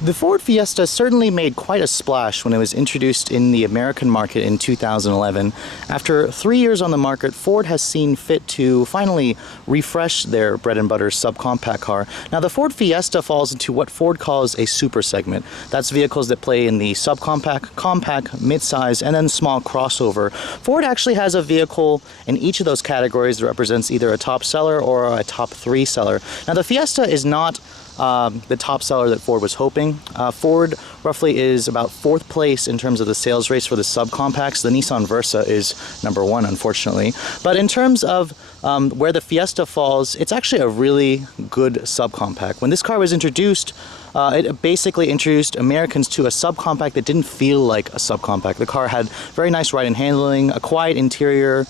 The Ford Fiesta certainly made quite a splash when it was introduced in the American market in 2011. After 3 years on the market, Ford has seen fit to finally refresh their bread and butter subcompact car. Now, the Ford Fiesta falls into what Ford calls a super segment. That's vehicles that play in the subcompact, compact, midsize, and then small crossover. Ford actually has a vehicle in each of those categories that represents either a top seller or a top 3 seller. Now, the Fiesta is not the top seller that Ford was hoping. Ford roughly is about 4th place in terms of the sales race for the subcompacts. The Nissan Versa is number 1, unfortunately. But in terms of where the Fiesta falls, it's actually a really good subcompact. When this car was introduced, it basically introduced Americans to a subcompact that didn't feel like a subcompact. The car had very nice ride and handling, a quiet interior,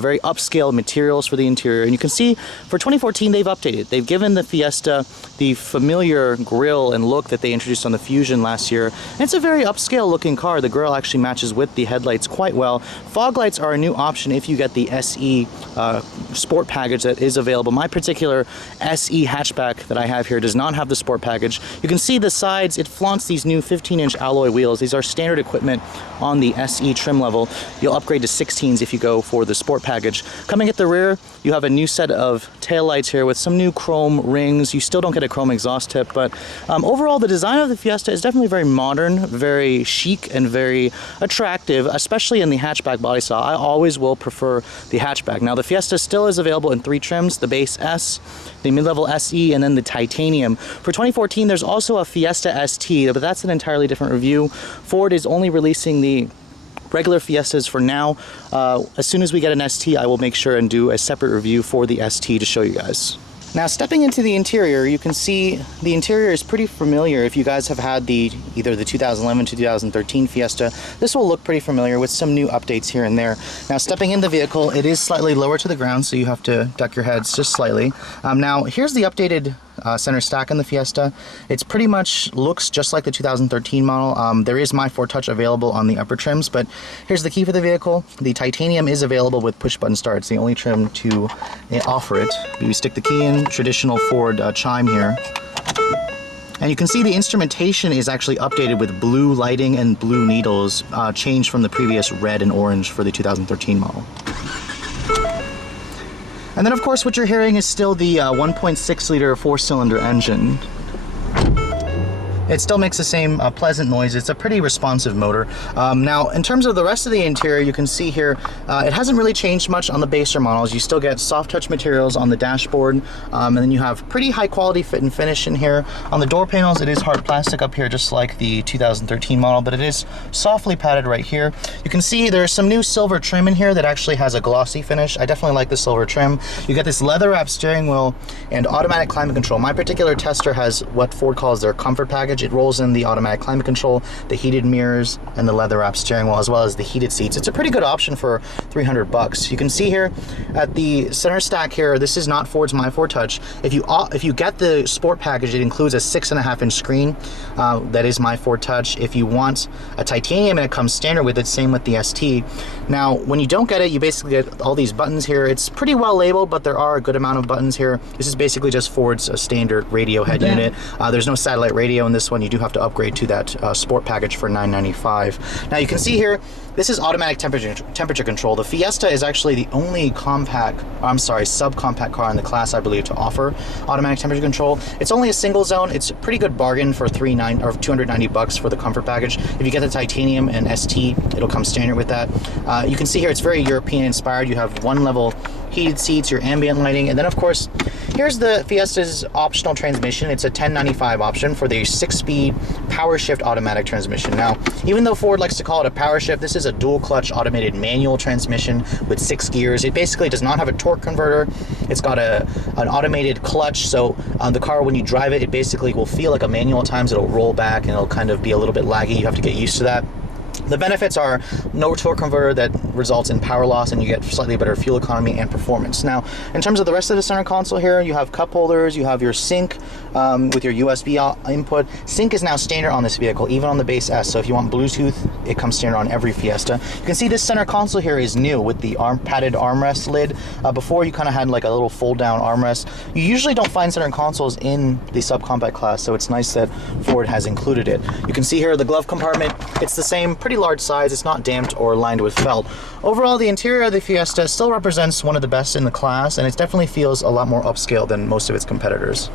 very upscale materials for the interior, and you can see for 2014 they've updated. They've given the Fiesta the familiar grille and look that they introduced on the Fusion last year, and it's a very upscale looking car. The grille actually matches with the headlights quite well. Fog lights are a new option if you get the SE Sport package that is available. My particular SE hatchback that I have here does not have the Sport package. You can see the sides, it flaunts these new 15-inch alloy wheels. These are standard equipment on the SE trim level. You'll upgrade to 16s if you go for the Sport package. Coming at the rear, you have a new set of taillights here with some new chrome rings. You still don't get a chrome exhaust tip, but overall the design of the Fiesta is definitely very modern, very chic, and very attractive, especially in the hatchback body style. I always will prefer the hatchback. Now, the Fiesta still is available in 3 trims, the base S, the mid-level SE, and then the titanium. For 2014, there's also a Fiesta ST, but that's an entirely different review. Ford is only releasing the regular Fiestas for now. As soon as we get an ST, I will make sure and do a separate review for the ST to show you guys. Now, stepping into the interior, you can see the interior is pretty familiar. If you guys have had either the 2011 to 2013 Fiesta, this will look pretty familiar with some new updates here and there. Now, stepping in the vehicle, it is slightly lower to the ground, so you have to duck your heads just slightly. Now, here's the updated center stack in the Fiesta. It's pretty much looks just like the 2013 model. There is My Ford Touch available on the upper trims, but here's the key for the vehicle. The titanium is available with push button start. It's the only trim to offer it. You stick the key in, traditional Ford chime here. And you can see the instrumentation is actually updated with blue lighting and blue needles, changed from the previous red and orange for the 2013 model. And then, of course, what you're hearing is still the 1.6-liter 4-cylinder engine. It still makes the same pleasant noise. It's a pretty responsive motor. Now, in terms of the rest of the interior, you can see here, it hasn't really changed much on the baser models. You still get soft touch materials on the dashboard, and then you have pretty high quality fit and finish in here. On the door panels, it is hard plastic up here, just like the 2013 model, but it is softly padded right here. You can see there's some new silver trim in here that actually has a glossy finish. I definitely like the silver trim. You get this leather wrap steering wheel and automatic climate control. My particular tester has what Ford calls their comfort package. It rolls in the automatic climate control, the heated mirrors, and the leather wrap steering wheel, as well as the heated seats. It's a pretty good option for $300. You can see here at the center stack here, this is not Ford's My Ford Touch. If you get the Sport package, it includes a 6.5-inch screen. That is My Ford Touch. If you want a titanium, and it comes standard with it, same with the ST. Now, when you don't get it, you basically get all these buttons here. It's pretty well labeled, but there are a good amount of buttons here. This is basically just Ford's standard radio head unit. There's no satellite radio in this one. You do have to upgrade to that Sport package for $995. Now, you can see here, this is automatic temperature control. The Fiesta is actually the only subcompact car in the class, I believe, to offer automatic temperature control. It's only a single zone. It's a pretty good bargain for $290 for the comfort package. If you get the titanium and ST, it'll come standard with that. You can see here it's very European inspired. You have 1-level heated seats, your ambient lighting, and then, of course, here's the Fiesta's optional transmission. It's a $1095 option for the 6-speed power shift automatic transmission. Now, even though Ford likes to call it a power shift, this is a dual clutch automated manual transmission with 6 gears. It basically does not have a torque converter. It's got an automated clutch, so the car, when you drive it, it basically will feel like a manual at times. It'll roll back and it'll kind of be a little bit laggy. You have to get used to that. The benefits are no torque converter that results in power loss, and you get slightly better fuel economy and performance. Now, in terms of the rest of the center console here, you have cup holders, you have your sync with your USB input. Sync is now standard on this vehicle, even on the base S. So if you want Bluetooth, it comes standard on every Fiesta. You can see this center console here is new with the padded armrest lid. Before, you kind of had like a little fold-down armrest. You usually don't find center consoles in the subcompact class, so it's nice that Ford has included it. You can see here the glove compartment. It's the same, pretty large size. It's not damped or lined with felt. Overall, the interior of the Fiesta still represents one of the best in the class, and it definitely feels a lot more upscale than most of its competitors.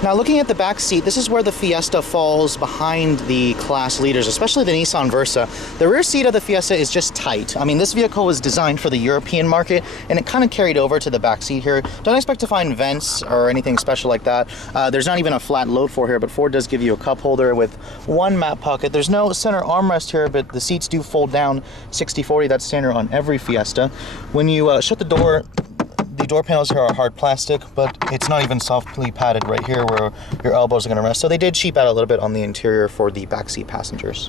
Now, looking at the back seat, this is where the Fiesta falls behind the class leaders, especially the Nissan Versa. The rear seat of the Fiesta is just tight. I mean, this vehicle was designed for the European market, and it kind of carried over to the back seat here. Don't expect to find vents or anything special like that. There's not even a flat load floor here, but Ford does give you a cup holder with one map pocket. There's no center armrest here, but the seats do fold down 60/40. That's standard on every Fiesta. When you shut the door, the door panels here are hard plastic, but it's not even softly padded right here where your elbows are going to rest. So they did cheap out a little bit on the interior for the backseat passengers.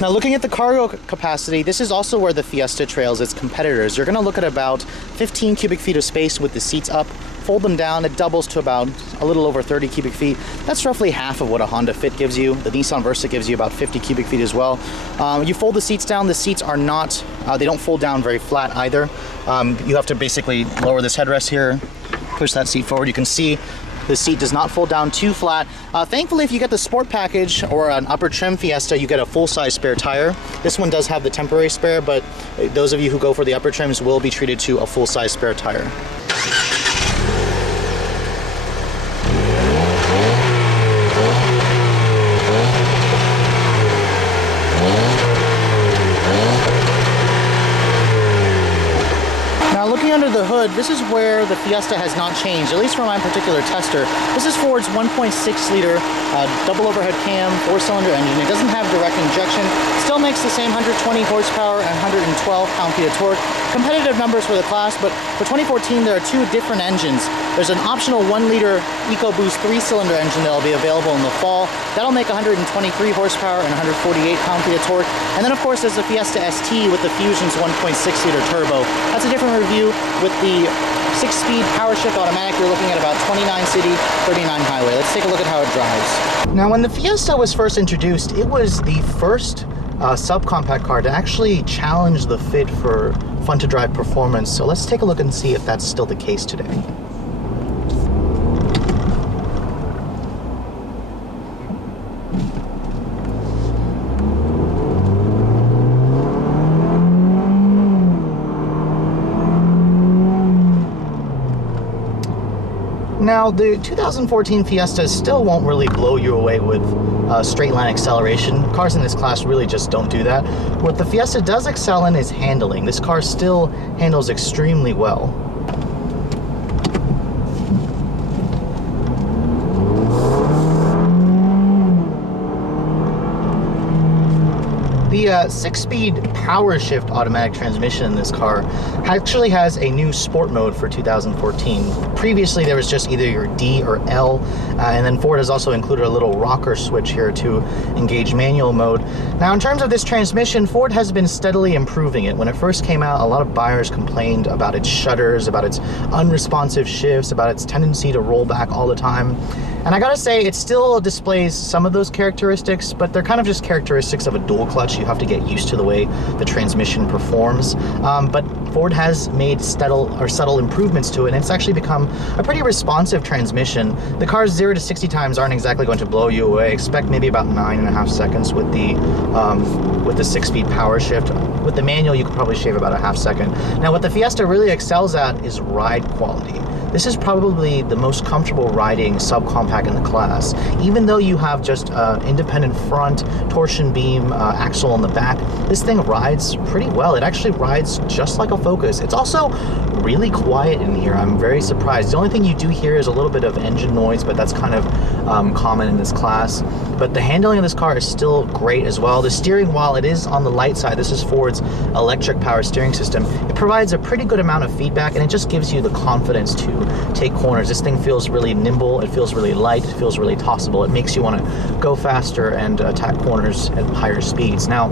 Now, looking at the cargo capacity, this is also where the Fiesta trails its competitors. You're going to look at about 15 cubic feet of space with the seats up. Fold them down, it doubles to about a little over 30 cubic feet. That's roughly half of what a Honda Fit gives you. The Nissan Versa gives you about 50 cubic feet as well. You fold the seats down, the seats are not, they don't fold down very flat either. You have to basically lower this headrest here, push that seat forward. You can see the seat does not fold down too flat. Thankfully, if you get the Sport package or an upper trim Fiesta, you get a full-size spare tire. This one does have the temporary spare, but those of you who go for the upper trims will be treated to a full-size spare tire. Looking under the hood, this is where the Fiesta has not changed, at least for my particular tester. This is Ford's 1.6-liter double overhead cam, 4-cylinder engine. It doesn't have direct injection. Still makes the same 120 horsepower and 112 pound-feet of torque. Competitive numbers for the class, but for 2014, there are two different engines. There's an optional 1-liter EcoBoost 3-cylinder engine that will be available in the fall. That'll make 123 horsepower and 148 pound-feet of torque. And then, of course, there's the Fiesta ST with the Fusion's 1.6-liter turbo. That's a different review. With the 6-speed power shift automatic, you're looking at about 29 city, 39 highway. Let's take a look at how it drives. Now, when the Fiesta was first introduced, it was the first subcompact car to actually challenge the Fit for fun-to-drive performance. So let's take a look and see if that's still the case today. Now, the 2014 Fiesta still won't really blow you away with straight line acceleration. Cars in this class really just don't do that. What the Fiesta does excel in is handling. This car still handles extremely well. The 6-speed power shift automatic transmission in this car actually has a new sport mode for 2014. Previously, there was just either your D or L, and then Ford has also included a little rocker switch here to engage manual mode. Now, in terms of this transmission, Ford has been steadily improving it. When it first came out, a lot of buyers complained about its shudders, about its unresponsive shifts, about its tendency to roll back all the time. And I gotta say, it still displays some of those characteristics, but they're kind of just characteristics of a dual clutch. You have to get used to the way the transmission performs. But Ford has made subtle improvements to it, and it's actually become a pretty responsive transmission. The car's 0 to 60 times aren't exactly going to blow you away. Expect maybe about 9.5 seconds with the 6-speed power shift. With the manual, you could probably shave about a half second. Now, what the Fiesta really excels at is ride quality. This is probably the most comfortable riding subcompact in the class. Even though you have just independent front, torsion beam, axle on the back, this thing rides pretty well. It actually rides just like a Focus. It's also really quiet in here. I'm very surprised. The only thing you do hear is a little bit of engine noise, but that's kind of common in this class. But the handling of this car is still great as well. The steering, while it is on the light side, this is Ford's electric power steering system, it provides a pretty good amount of feedback, and it just gives you the confidence to take corners. This thing feels really nimble, it feels really light, it feels really tossable. It makes you want to go faster and attack corners at higher speeds. Now,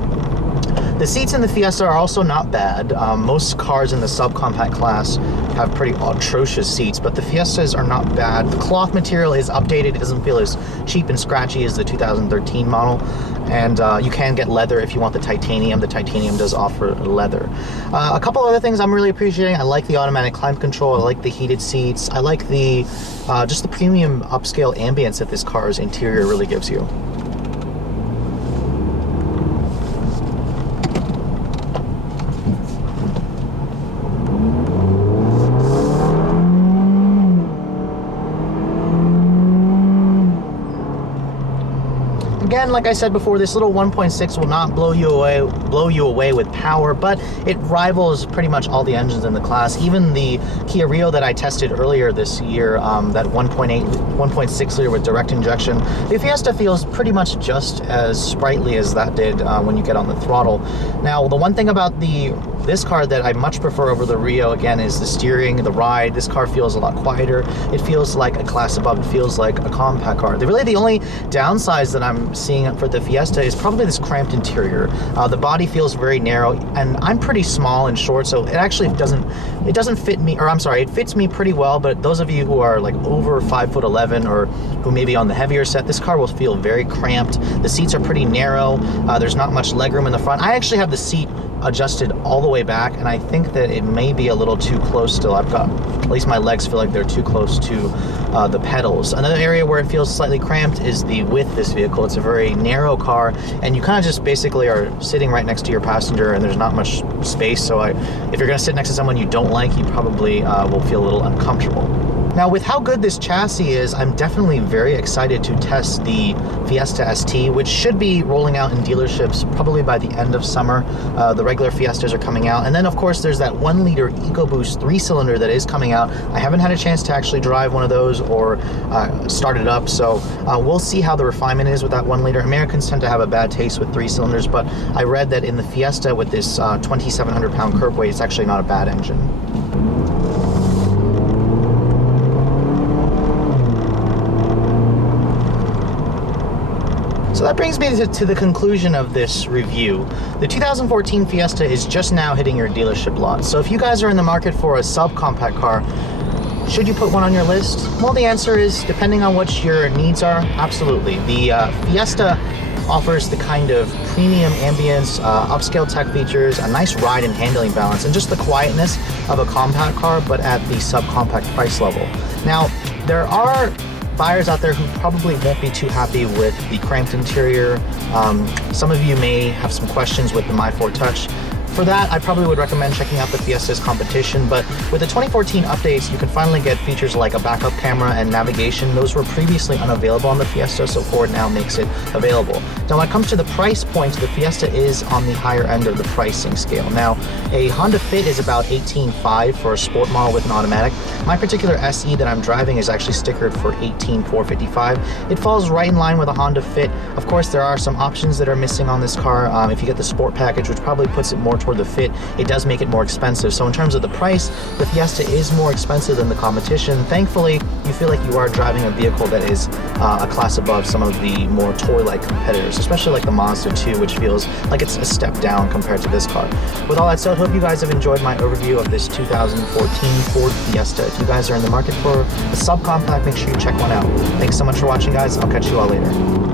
The seats in the Fiesta are also not bad. Most cars in the subcompact class have pretty atrocious seats, but the Fiestas are not bad. The cloth material is updated. It doesn't feel as cheap and scratchy as the 2013 model. And you can get leather if you want the titanium. The titanium does offer leather. A couple other things I'm really appreciating. I like the automatic climate control. I like the heated seats. I like the just the premium upscale ambience that this car's interior really gives you. Again, like I said before, this little 1.6 will not blow you away with power, but it rivals pretty much all the engines in the class. Even the Kia Rio that I tested earlier this year, that 1.6 liter with direct injection, the Fiesta feels pretty much just as sprightly as that did when you get on the throttle. Now, the one thing about this car that I much prefer over the Rio, again, is the steering, the ride. This car feels a lot quieter. It feels like a class above. It feels like a compact car. Really, the only downsides that I'm seeing for the Fiesta is probably this cramped interior. The body feels very narrow, and I'm pretty small and short, so it actually doesn't fit me, or I'm sorry, it fits me pretty well, but those of you who are like over 5'11" or who may be on the heavier set, this car will feel very cramped. The seats are pretty narrow. There's not much legroom in the front. I actually have the seat adjusted all the way back, and I think that it may be a little too close still. At least my legs feel like they're too close to the pedals. Another area where it feels slightly cramped is the width of this vehicle. It's a very narrow car, and you kind of just basically are sitting right next to your passenger, and there's not much space. So if you're going to sit next to someone you don't like, you probably will feel a little uncomfortable. Now, with how good this chassis is, I'm definitely very excited to test the Fiesta ST, which should be rolling out in dealerships probably by the end of summer. The regular Fiestas are coming out. And then, of course, there's that 1 liter EcoBoost 3-cylinder that is coming out. I haven't had a chance to actually drive one of those or start it up, so we'll see how the refinement is with that 1 liter. Americans tend to have a bad taste with 3 cylinders, but I read that in the Fiesta with this 2,700 pound curb weight, it's actually not a bad engine. So that brings me to the conclusion of this review. The 2014 Fiesta is just now hitting your dealership lot. So if you guys are in the market for a subcompact car, should you put one on your list? Well, the answer is, depending on what your needs are, absolutely. The Fiesta offers the kind of premium ambience, upscale tech features, a nice ride and handling balance, and just the quietness of a compact car, but at the subcompact price level. Now, there are buyers out there who probably won't be too happy with the cramped interior. Some of you may have some questions with the My 4 Touch. For that, I probably would recommend checking out the Fiesta's competition, but with the 2014 updates, you can finally get features like a backup camera and navigation. Those were previously unavailable on the Fiesta, so Ford now makes it available. Now, when it comes to the price point, the Fiesta is on the higher end of the pricing scale. Now, a Honda Fit is about $18,500 for a sport model with an automatic. My particular SE that I'm driving is actually stickered for $18,455. It falls right in line with a Honda Fit. Of course, there are some options that are missing on this car. If you get the sport package, which probably puts it more toward the Fit, it does make it more expensive. So in terms of the price, the Fiesta is more expensive than the competition. Thankfully, you feel like you are driving a vehicle that is a class above some of the more toy-like competitors, especially like the Mazda 2, which feels like it's a step down compared to this car. With all that said, I hope you guys have enjoyed my overview of this 2014 Ford Fiesta. If you guys are in the market for a subcompact, make sure you check one out. Thanks so much for watching, guys. I'll catch you all later.